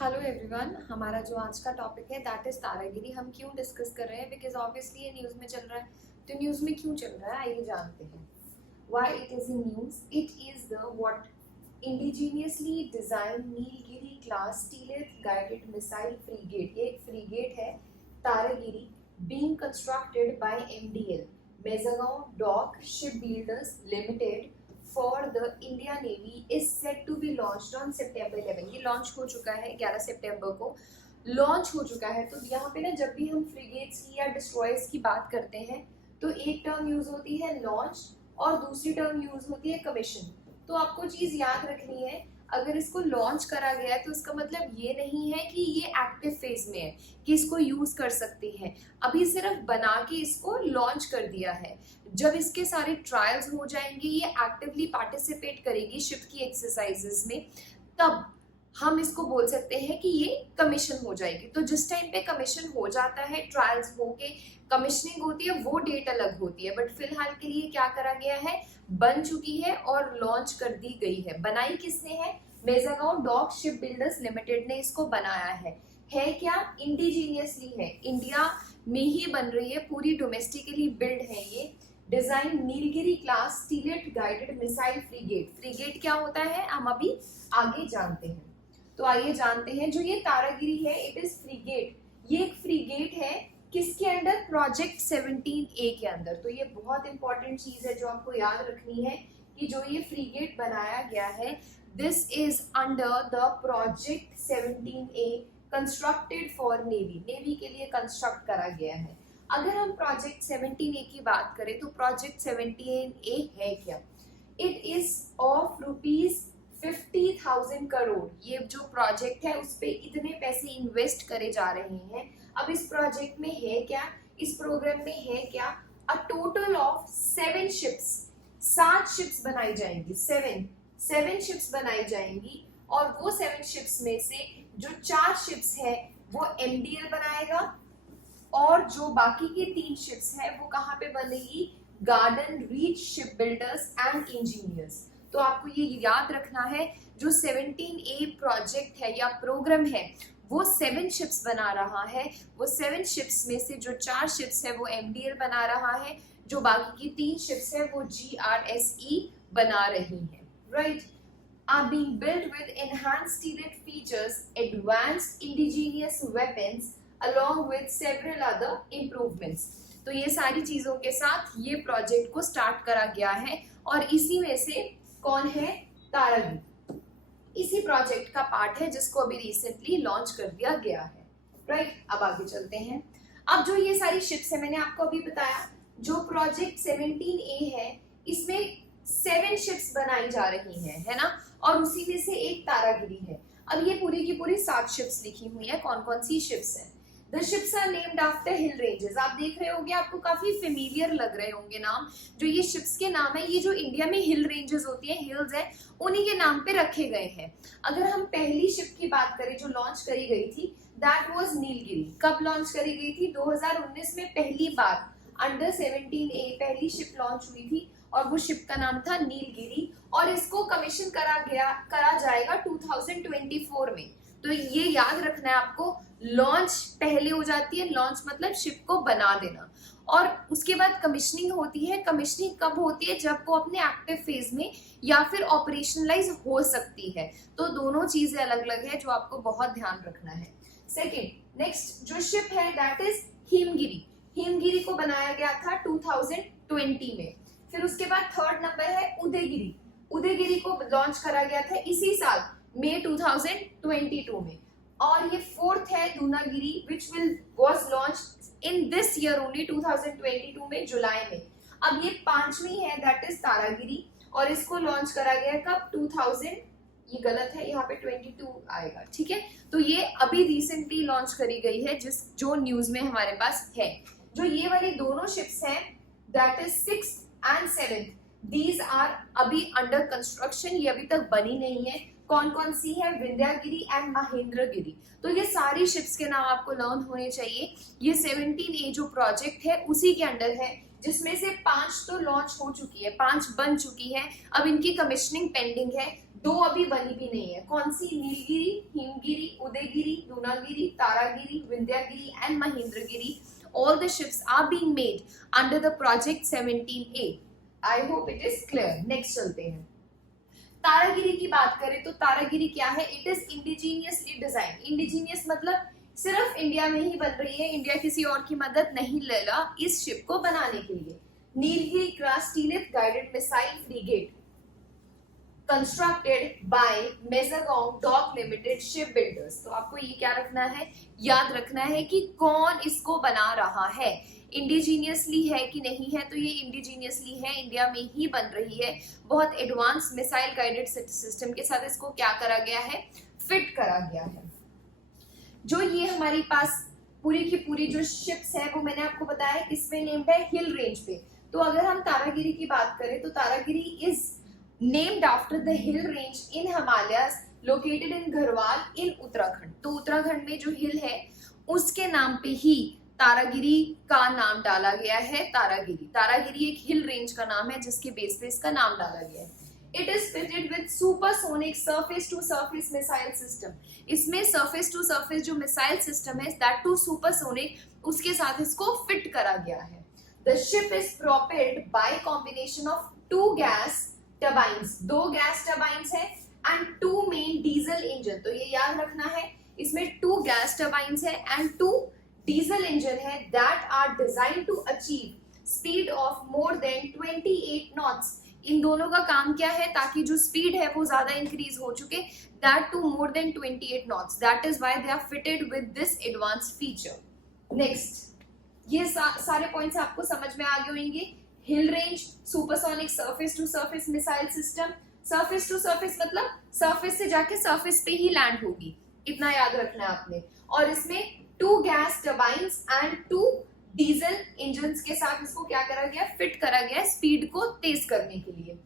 Hello everyone, हमारा जो आज का टॉपिक है दैट इज तारागिरी। हम क्यों डिस्कस कर रहे हैं? बिकॉज ऑब्वियसली ये न्यूज़ में चल रहा है। तो न्यूज़ में क्यों चल रहा है आइए जानते हैं। Why it is in news? It is the what indigenously design Nilgiri class stealth guided missile frigate. ये एक फ्रीगेट है Taragiri, being constructed by MDL Mazagon dock ship builders limited for the India Navy is set to be launched on September 11। ये launch हो चुका है 11 सितंबर को launch हो चुका है। तो यहाँ पे ना जब भी हम फ्रिगेट्स की या डिस्ट्रॉयर्स की बात करते हैं तो एक टर्म यूज होती है लॉन्च और दूसरी टर्म यूज होती है कमीशन। तो आपको चीज याद रखनी है, अगर इसको लॉन्च करा गया है तो इसका मतलब ये नहीं है कि ये एक्टिव फेज में है कि इसको यूज कर सकते हैं। अभी सिर्फ बना के इसको लॉन्च कर दिया है। जब इसके सारे ट्रायल्स हो जाएंगे, ये एक्टिवली पार्टिसिपेट करेगी शिप की एक्सरसाइजेस में, तब हम इसको बोल सकते हैं कि ये कमीशन हो जाएगी। तो जिस टाइम पे कमीशन हो जाता है, ट्रायल्स होके कमीशनिंग होती है, वो डेट अलग होती है। बट फिलहाल के लिए क्या करा गया है, बन चुकी है और लॉन्च कर दी गई है। बनाई किसने है? मेजागांव डॉक शिप बिल्डर्स लिमिटेड ने इसको बनाया है क्या? इंडिजीनियसली है, इंडिया में ही बन रही है, पूरी डोमेस्टिकली बिल्ड है ये। Design Nilgiri class stealth guided missile frigate. Frigate क्या होता है हम अभी आगे जानते हैं। तो आइए जानते हैं। जो ये तारागिरी है इट इज फ्रीगेट। ये एक फ्रीगेट है किसके अंडर? प्रोजेक्ट 17A के अंदर। तो ये बहुत इंपॉर्टेंट चीज है जो आपको याद रखनी है कि जो ये फ्रीगेट बनाया गया है this is under the project 17A constructed for navy. Navy के लिए कंस्ट्रक्ट करा गया है। अगर हम प्रोजेक्ट 17A की बात करें तो प्रोजेक्ट 17A है क्या? It is of ₹50,000 crore. ये जो प्रोजेक्ट है उस पे इतने पैसे इन्वेस्ट करे जा रहे हैं। अब इस प्रोजेक्ट में है क्या, इस प्रोग्राम में है क्या? A total of 7 ships, 7 ships बनाई जाएंगी। 7 शिप्स बनाई जाएंगी और वो 7 शिप्स में से जो 4 शिप्स है वो एमडीएल बनाएगा और जो बाकी के 3 शिप्स है वो कहाँ पे बनेगी? Garden reach ship builders and engineers. तो आपको ये याद रखना है, जो 17A प्रोजेक्ट है या प्रोग्राम है वो 7 शिप्स बना रहा है। वो 7 शिप्स में से जो 4 शिप्स है वो एमडीएल बना रहा है, जो बाकी की 3 शिप्स है वो GRSE बना रही है। Right, are being built with enhanced steeled features, advanced indigenous weapons along with several other improvements। तो ये सारी चीजों के साथ ये प्रोजेक्ट को स्टार्ट करा गया है और इसी में से कौन है? तारागिरी इसी प्रोजेक्ट का पार्ट है जिसको अभी रिसेंटली लॉन्च कर दिया गया है। राइट, अब आगे चलते हैं। अब जो ये सारी शिप्स है मैंने आपको अभी बताया, जो प्रोजेक्ट 17A है इसमें 7 शिप्स बनाई जा रही हैं, है ना, और उसी में से एक तारागिरी है। अब ये पूरी की पूरी 7 शिप्स लिखी हुई है। कौन कौन सी शिप्स हैं? The ships are named after hill ranges. आप देख रहे होंगे, आपको काफी फेमिलियर लग रहे होंगे नाम। जो ये शिप्स के नाम है, ये जो इंडिया में हिल रेंजेस होती है, हिल्स है, उन्हीं के नाम पे रखे गए हैं। अगर हम पहली शिप की बात करें जो लॉन्च करी गई थी, दैट वाज नीलगिरी। कब लॉन्च करी गई थी? 2019 में पहली बार अंडर 17A पहली शिप लॉन्च हुई थी और वो शिप का नाम था नीलगिरी और इसको कमीशन करा जाएगा 2024 में। तो ये याद रखना है आपको, लॉन्च पहले हो जाती है। लॉन्च मतलब शिप को बना देना और उसके बाद कमीशनिंग होती है। कमीशनिंग कब होती है? जब वो अपने एक्टिव फेज में या फिर ऑपरेशनलाइज हो सकती है। तो दोनों चीजें अलग अलग है जो आपको बहुत ध्यान रखना है। सेकेंड, नेक्स्ट जो शिप है दैट इज हिमगिरी। हिमगिरी को बनाया गया था 2020 में। फिर उसके बाद थर्ड नंबर है उदयगिरी। उदयगिरी को लॉन्च करा गया था इसी साल मई 2022 में। और ये फोर्थ है दूनागिरी विच was launched in this year only 2022 में, जुलाई में। अब ये 5वीं है दैट इज तारागिरी और इसको लॉन्च करा गया कब? 2000, ये गलत है, यहाँ पे 22 आएगा, ठीक है। तो ये अभी रिसेंटली लॉन्च करी गई है जो न्यूज में हमारे पास है। जो ये वाली दोनों शिप्स हैं that is 6th and 7th, these are अभी अंडर कंस्ट्रक्शन। ये अभी तक बनी नहीं है। कौन कौन सी है? विंध्यागिरी एंड महेंद्रगिरी। तो ये सारी शिप्स के नाम आपको लर्न होने चाहिए। ये 17A जो प्रोजेक्ट है उसी के अंडर है, जिसमें से 5 तो लॉन्च हो चुकी है, 5 बन चुकी है। अब इनकी कमीशनिंग पेंडिंग है, 2 अभी बनी भी नहीं है। कौन सी? नीलगिरी, हिमगिरी, उदय Udaygiri, Dunagiri, Taragiri, Vindhyagiri and Mahendragiri. All the ships are being made under the project 17A. I hope it is clear. Next चलते हैं. तारागिरी की बात करें तो तारागिरी क्या है? It is indigenously design. Indigenous मतलब सिर्फ इंडिया में ही बन रही है, इंडिया किसी और की मदद नहीं ले रहा इस शिप को बनाने के लिए. Nilgiri class stealth guided missile frigate constructed by Mazagon dock limited ship builders. तो आपको ये क्या रखना है, याद रखना है कि कौन इसको बना रहा है. इंडिजीनियसली है कि नहीं है, तो ये इंडिजीनियसली है, इंडिया में ही बन रही है. बहुत एडवांस मिसाइल गाइडेड सिस्टम के साथ इसको क्या करा गया है, फिट करा गया है. जो ये हमारी पास पूरी की पूरी जो शिप्स है वो मैंने आपको बताया किसमें नेम्ड है, हिल रेंज पे. तो अगर हम तारागिरी की बात करें तो Taragiri is named after the hill range in Himalayas located in Garhwal in Uttarakhand. तो उत्तराखंड में जो हिल है उसके नाम पे ही तारागिरी का नाम डाला गया है. तारागिरी, तारागिरी एक हिल रेंज का नाम है जिसके बेस पे इसका नाम डाला गया है. It is fitted with supersonic surface to surface missile system. इसमें सरफेस टू सरफेस जो मिसाइल सिस्टम है दैट टू सुपरसोनिक, उसके साथ इसको फिट करा गया है. The ship is propelled by combination of two gas turbines. दो गैस टर्बाइन्स है and two main diesel engine. तो ये याद रखना है, इसमें टू गैस टर्बाइन्स है एंड टू डीजल इंजन है that are design to achieve speed of more than 28 knots. इन दोनों का काम क्या है, ताकि जो स्पीड है वो ज्यादा इंक्रीज हो चुके, that to more than 28 knots. That is why they are fitted with this advance feature. Next, ये सारे पॉइंट्स आपको समझ में आ गए होंगे. Hill range, supersonic surface to surface missile system. Surface to surface मतलब सरफेस से जाके सरफेस पे ही लैंड होगी, इतना याद रखना है आपने. और इसमें two gas turbines and two diesel engines के साथ इसको क्या करा गया, फिट करा गया स्पीड को तेज करने के लिए.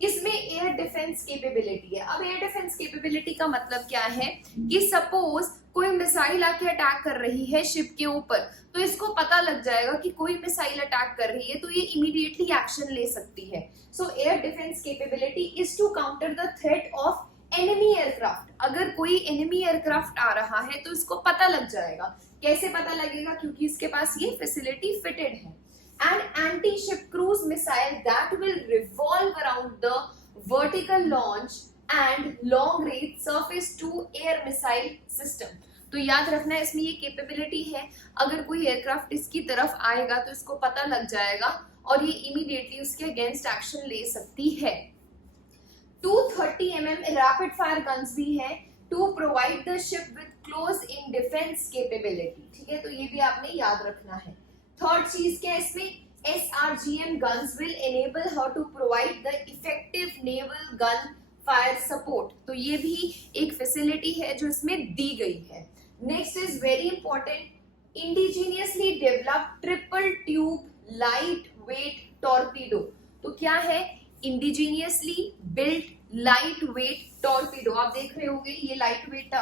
इसमें एयर डिफेंस कैपेबिलिटी है. अब एयर डिफेंस कैपेबिलिटी का मतलब क्या है कि सपोज कोई मिसाइल आके अटैक कर रही है शिप के ऊपर, तो इसको पता लग जाएगा कि कोई मिसाइल अटैक कर रही है, तो ये इमीडिएटली एक्शन ले सकती है. So air defence capability is to counter the threat of enemy aircraft. अगर कोई एनिमी एयरक्राफ्ट आ रहा है तो इसको पता लग जाएगा. कैसे पता लगेगा, क्योंकि इसके पास ये फैसिलिटी फिटेड है. An anti-ship cruise missile that will revolve around the vertical launch and long-range surface-to-air missile system. तो याद रखना है इसमें ये कैपेबिलिटी है, अगर कोई एयरक्राफ्ट इसकी तरफ आएगा तो इसको पता लग जाएगा और ये इमीडिएटली उसके अगेंस्ट एक्शन ले सकती है. 230 mm रैपिड फायर गन्स भी है to provide the ship with close in defence capability. ठीक है, तो ये भी आपने याद रखना है. थर्ड चीज क्या है इसमें, SRGM guns will enable her to provide the effective naval gun fire support. तो ये भी एक फैसिलिटी है जो इसमें दी गई है. Next is very important, indigenously developed triple tube light weight torpedo. तो क्या है, indigenously built light weight torpedo. आप देख रहे होंगे ये लाइट वेट,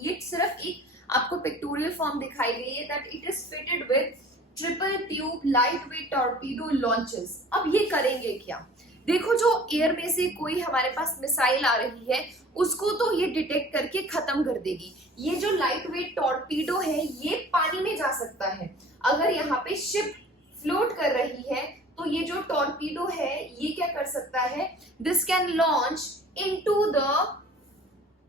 ये सिर्फ एक आपको पिक्टोरियल फॉर्म दिखाई गई है that it is fitted with triple tube light weight torpedo launches. अब ये करेंगे क्या, देखो जो एयर में से कोई हमारे पास मिसाइल आ रही है उसको तो ये डिटेक्ट करके खत्म कर देगी. ये जो लाइट वेट टॉर्पीडो है ये पानी में जा सकता है. अगर यहाँ पे शिप फ्लोट कर रही है तो ये जो टॉर्पीडो है ये क्या कर सकता है, this can launch into the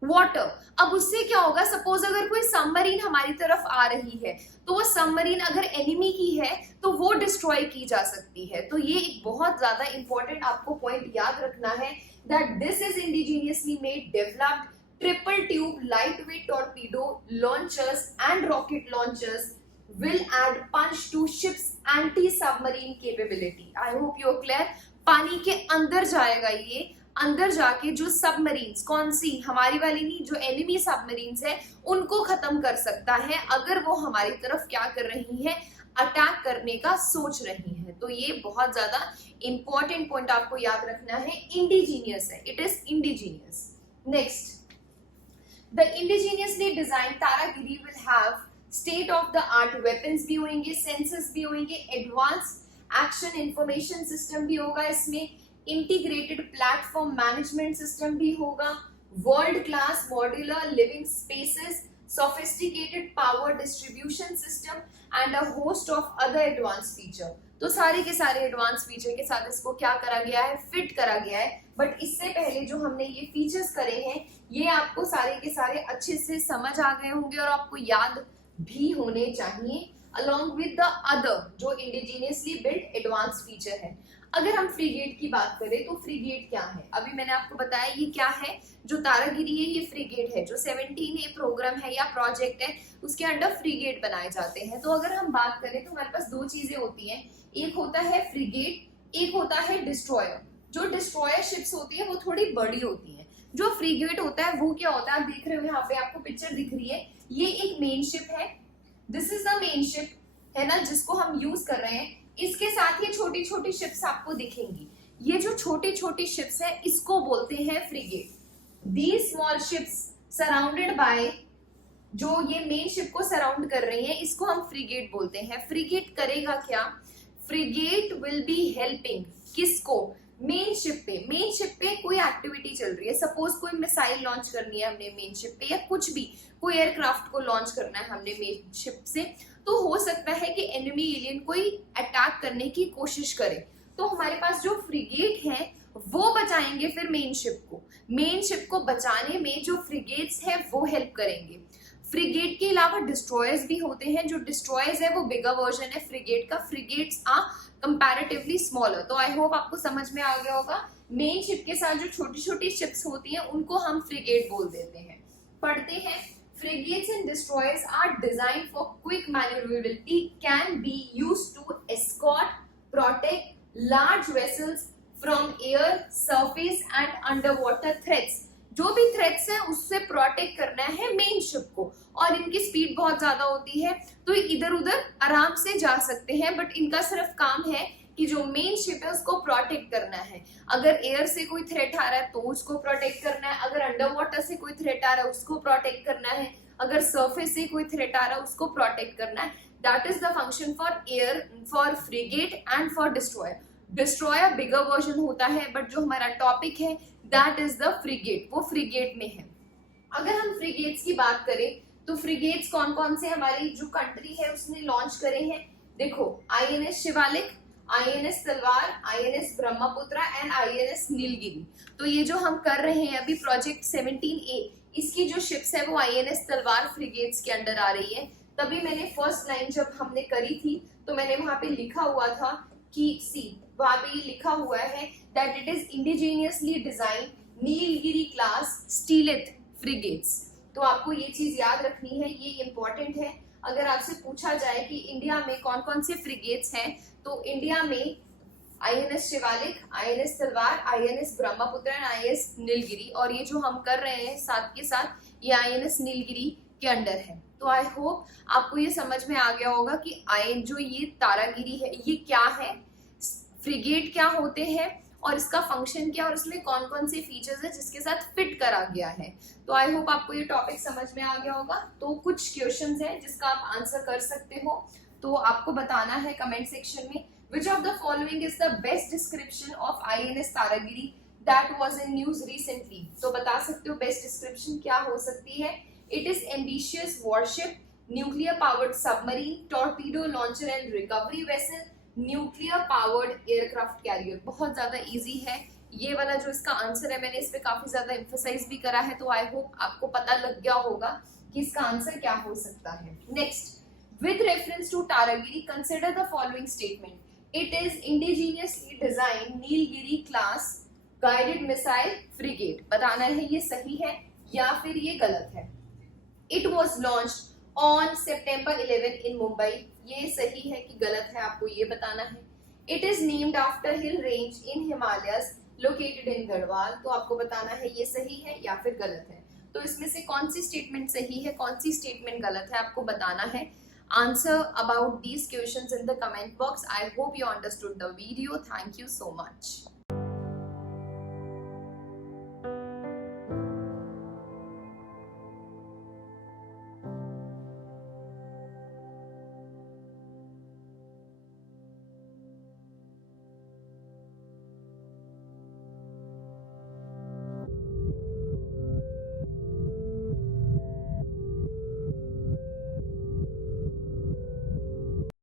water. अब उससे क्या होगा, सपोज अगर कोई सबमरीन हमारी तरफ आ रही है तो वो सबमरीन अगर एनिमी की है तो वो डिस्ट्रॉय की जा सकती है. तो ये एक बहुत ज्यादा इंपॉर्टेंट आपको पॉइंट याद रखना है that this is indigenously made developed triple tube light weight torpedo launchers and rocket launchers will add punch to ships anti-submarine capability. I hope you're clear. पानी के अंदर जाएगा ये, अंदर जाके जो सबमरीन्स, कौन सी, हमारी वाली नहीं, जो एनिमी सबमरीन्स है उनको खत्म कर सकता है अगर वो हमारी तरफ क्या कर रही है, अटैक करने का सोच रही है. तो ये बहुत ज्यादा इंपॉर्टेंट पॉइंट आपको याद रखना है. इंडिजीनियस है, it is indigenous. Next, the indigenously design Taragiri will have state of the art weapons भी होंगे, सेंसर्स भी होंगे, एडवांस एक्शन इंफॉर्मेशन सिस्टम भी होगा, इसमें इंटीग्रेटेड प्लेटफॉर्म मैनेजमेंट सिस्टम भी होगा, world class modular living spaces, sophisticated power distribution system and a host of other advanced feature। तो सारे के सारे एडवांस फीचर के साथ इसको क्या करा गया है, फिट करा गया है। बट इससे पहले जो हमने ये फीचर्स करे हैं ये आपको सारे के सारे अच्छे से समझ आ गए होंगे और आपको याद भी होने चाहिए, along with the other जो इंडिजीनियसली बिल्ट एडवांस फीचर है। अगर हम फ्रीगेट की बात करें तो फ्रीगेट क्या है, अभी मैंने आपको बताया ये क्या है। जो तारागिरी है ये फ्रीगेट है, जो 17A प्रोग्राम है या प्रोजेक्ट है उसके अंडर फ्रीगेट बनाए जाते हैं। तो अगर हम बात करें तो हमारे पास दो चीजें होती हैं, एक होता है फ्रीगेट, एक होता है डिस्ट्रॉयर। जो डिस्ट्रॉयर शिप्स होती है वो थोड़ी बड़ी होती है, जो फ्रीगेट होता है वो क्या होता है, आप देख रहे हो यहाँ पे आपको पिक्चर दिख रही है, ये एक मेन शिप है, this is the main ship है ना जिसको हम यूज कर रहे हैं। इसके साथ ये छोटी छोटी शिप्स आपको दिखेंगी, ये जो छोटी छोटी शिप्स है इसको बोलते हैं freight. These small ships surrounded by, जो ये मेन शिप को सराउंड कर रही है इसको हम फ्रीगेट बोलते हैं। फ्रीगेट करेगा क्या, फ्रीगेट विल बी हेल्पिंग किसको, मेन शिप पे। मेन शिप पे कोई एक्टिविटी चल रही है, सपोज कोई मिसाइल लॉन्च करनी है हमने मेन शिप पे, या कुछ भी कोई एयरक्राफ्ट को लॉन्च करना है हमने मेन शिप से, तो हो सकता है कि एनिमी एलियन कोई अटैक करने की कोशिश करे, तो हमारे पास जो फ्रीगेट है वो बचाएंगे फिर मेन शिप को। मेन शिप को बचाने में जो फ्रीगेट्स है वो हेल्प करेंगे। फ्रीगेट के अलावा डिस्ट्रॉयर्स भी होते हैं, जो डिस्ट्रॉयर्स है वो बिगर वर्जन है फ्रीगेट का, फ्रीगेट्स आर कंपैरेटिवली स्मॉलर। तो आई होप आपको समझ में आ गया होगा। मेन शिप के साथ जो छोटी छोटी शिप्स होती हैं उनको हम फ्रीगेट बोल देते हैं। पढ़ते हैं, frigates and destroyers are designed for quick maneuverability, can be used to escort, protect large vessels from air, surface and underwater threats। जो भी थ्रेट्स हैं उससे प्रोटेक्ट करना है मेन शिप को, और इनकी स्पीड बहुत ज्यादा होती है तो इधर उधर आराम से जा सकते हैं, बट इनका सिर्फ काम है कि जो मेन शिप है उसको प्रोटेक्ट करना है। अगर एयर से कोई थ्रेट आ रहा है तो उसको प्रोटेक्ट करना है, अगर अंडर वाटर से कोई थ्रेट आ रहा है उसको प्रोटेक्ट करना है, अगर सरफेस से कोई थ्रेट आ रहा है उसको प्रोटेक्ट करना है। That is the function for air, for freight and for destroyer. Destroyer bigger version होता है, बट जो हमारा टॉपिक है दैट इज द फ्रीगेट, वो फ्रीगेट में है। अगर हम फ्रीगेट्स की बात करें तो फ्रीगेट्स कौन कौन से हमारी जो कंट्री है उसने लॉन्च करे हैं, देखो INS शिवालिक, INS तलवार, INS Brahmaputra and INS Nilgiri. तो ये जो हम कर रहे हैं अभी प्रोजेक्ट 17A, इसकी जो शिप्स है वो INS तलवार फ्रीगेट्स के अंडर आ रही है। तभी मैंने फर्स्ट लाइन जब हमने करी थी तो मैंने वहां पे लिखा हुआ था कि सी, वहां पे ये लिखा हुआ है that it is indigenously design Nilgiri class stealth frigates. तो आपको ये चीज याद रखनी है, ये इंपॉर्टेंट है। अगर आपसे पूछा जाए कि इंडिया में कौन कौन से फ्रीगेट्स हैं, तो इंडिया में INS शिवालिक, INS तलवार, INS Brahmaputra and INS Nilgiri, और ये जो हम कर रहे हैं साथ के साथ ये INS नीलगिरी के अंडर है। तो आई होप आपको ये समझ में आ गया होगा कि जो ये तारागिरी है ये क्या है, फ्रीगेट क्या होते हैं और इसका फंक्शन क्या, और इसमें कौन कौन से फीचर्स है जिसके साथ फिट करा गया है। तो आई होप आपको ये टॉपिक समझ में आ गया होगा। तो कुछ क्वेश्चंस हैं जिसका आप आंसर कर सकते हो, तो आपको बताना है कमेंट सेक्शन में which of the following is the best description of INS Taragiri that was in news recently। तो बता सकते हो बेस्ट डिस्क्रिप्शन क्या हो सकती है। It is ambitious worship, nuclear powered submarine, torpedo launcher and recovery vessel, nuclear powered aircraft carrier. बहुत ज्यादा इजी है ये वाला जो इसका आंसर है, मैंने इस पे काफी ज्यादा एम्फसाइज भी करा है, तो आई होप आपको पता लग गया होगा कि इसका आंसर क्या हो सकता है। Next, with reference to Taragiri, consider the following statement. It is indigenously designed Nilgiri class guided missile frigate। बताना है ये सही है या फिर ये गलत है। It was launched on September 11 in Mumbai। ये सही है कि गलत है, आपको ये बताना है। It is named after hill range in Himalayas located in Garhwal। तो आपको बताना है ये सही है या फिर गलत है। तो इसमें से कौन सी स्टेटमेंट सही है, कौन सी स्टेटमेंट गलत है, आपको बताना है। Answer about these questions in the comment box. I hope you understood the video. Thank you so much.